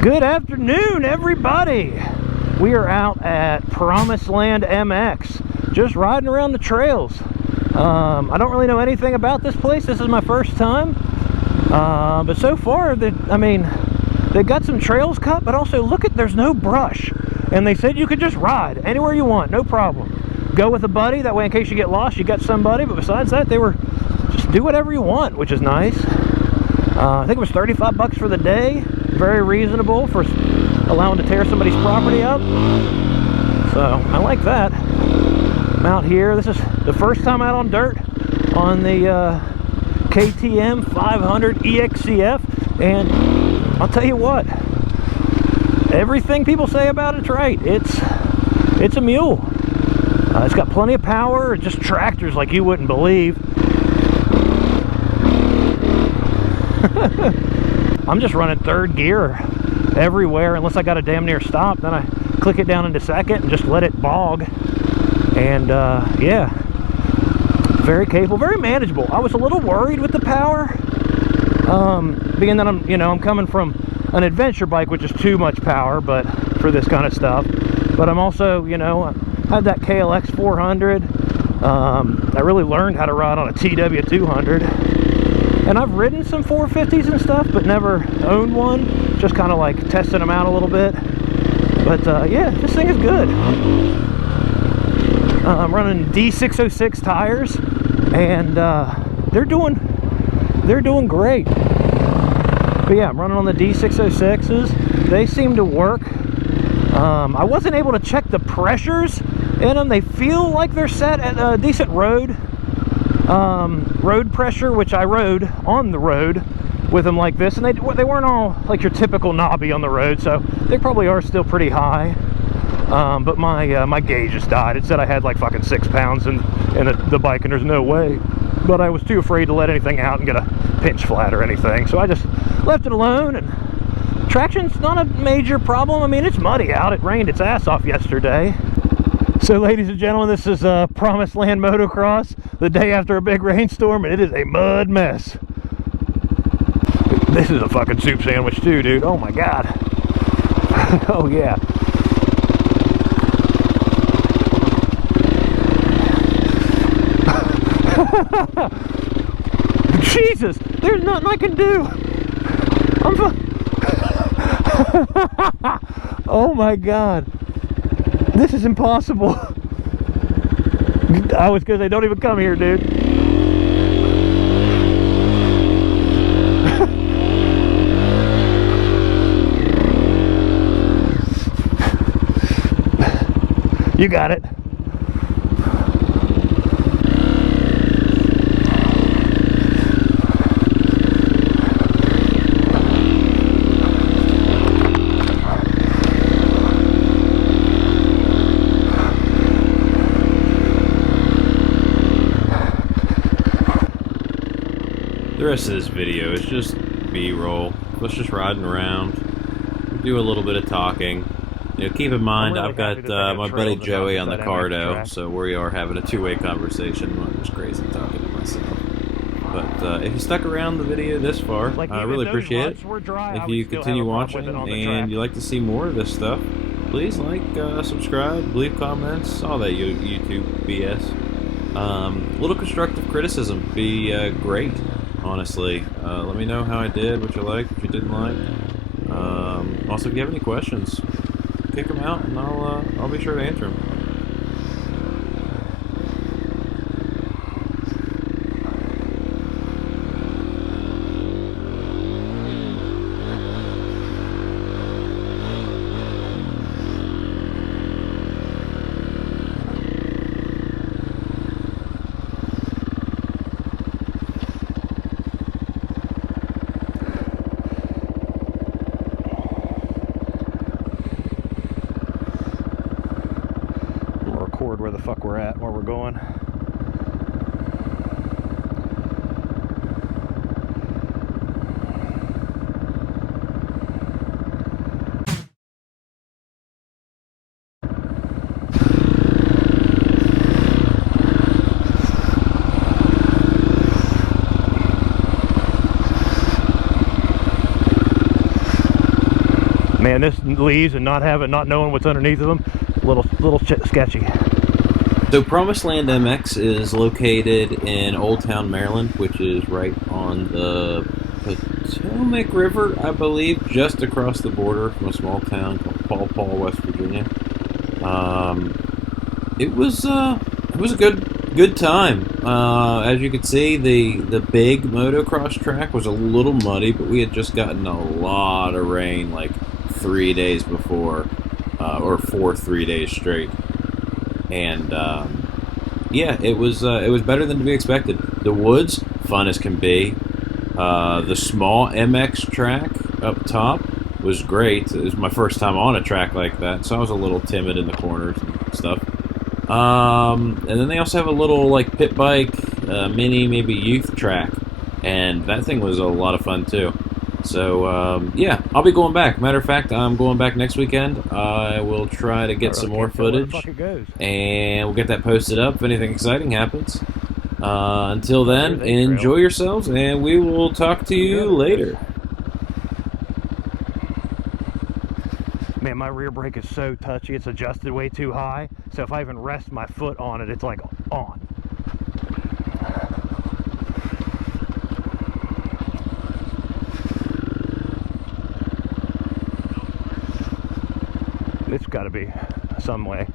Good afternoon, everybody. We are out at Promised Land MX, just riding around the trails. I don't really know anything about this place. This is my first time, but so far, they've got some trails cut, but also look at, there's no brush, and they said you could just ride anywhere you want, no problem. Go with a buddy, that way in case you get lost, you got somebody. But besides that, they were just do whatever you want, which is nice. I think it was 35 bucks for the day. Very reasonable for allowing to tear somebody's property up. So I like that. I'm out here. This is the first time out on dirt on the KTM 500 EXCF, and I'll tell you what, everything people say about it's right. It's a mule. It's got plenty of power. It just tractors like you wouldn't believe. I'm just running third gear everywhere unless I got a damn near stop. Then I click it down into second and just let it bog. And yeah, very capable, very manageable. I was a little worried with the power, being that I'm coming from an adventure bike, which is too much power, but for this kind of stuff. But I'm also, I had that KLX 400. I really learned how to ride on a TW 200. And I've ridden some 450s and stuff, but never owned one. Just kind of like testing them out a little bit. But yeah, this thing is good. I'm running D606 tires, and they're doing great. But yeah, I'm running on the D606s. They seem to work. I wasn't able to check the pressures in them. They feel like they're set at a decent road pressure, which I rode on the road with them like this, and they weren't all like your typical knobby on the road, so they probably are still pretty high. But my gauge just died. It said I had like fucking 6 pounds in the bike, and there's no way. But I was too afraid to let anything out and get a pinch flat or anything, so I just left it alone. And traction's not a major problem. I mean, it's muddy out. It rained its ass off yesterday. So ladies and gentlemen, this is Promised Land Motocross, the day after a big rainstorm, and it is a mud mess. This is a fucking soup sandwich too, dude. Oh my god. Oh yeah. Jesus, there's nothing I can do. Oh my god. This is impossible. I was gonna say, don't even come here, dude. You got it. The rest of this video is just B-roll. Let's just riding around, do a little bit of talking. Keep in mind, I've got my buddy Joey on the Cardo, so we are having a two-way conversation. I'm just crazy talking to myself. But if you stuck around the video this far, I really appreciate it. If you continue watching and you like to see more of this stuff, please like, subscribe, leave comments, all that YouTube BS. A little constructive criticism would be great. Honestly, let me know how I did, what you liked, what you didn't like. Also, if you have any questions, kick them out, and I'll be sure to answer them. Where the fuck we're at, where we're going. Man, this leaves and not knowing what's underneath of them, little sketchy. So Promised Land MX is located in Old Town, Maryland, which is right on the Potomac River, I believe, just across the border from a small town called Paw Paw, West Virginia. It was a good time. As you can see, the big motocross track was a little muddy, but we had just gotten a lot of rain like 3 days before, or for 3 days straight. And yeah, it was better than to be expected. The woods, fun as can be. The small MX track up top was great. It was my first time on a track like that, so I was a little timid in the corners and stuff. And then they also have a little like pit bike, mini maybe youth track, and that thing was a lot of fun too. So yeah, I'll be going back. Matter of fact, I'm going back next weekend. I will try to get some more footage, and we'll get that posted up if anything exciting happens. Until then, enjoy yourselves, and we will talk to you later. Man, my rear brake is so touchy. It's adjusted way too high, so if I even rest my foot on it, it's like on. It's got to be some way.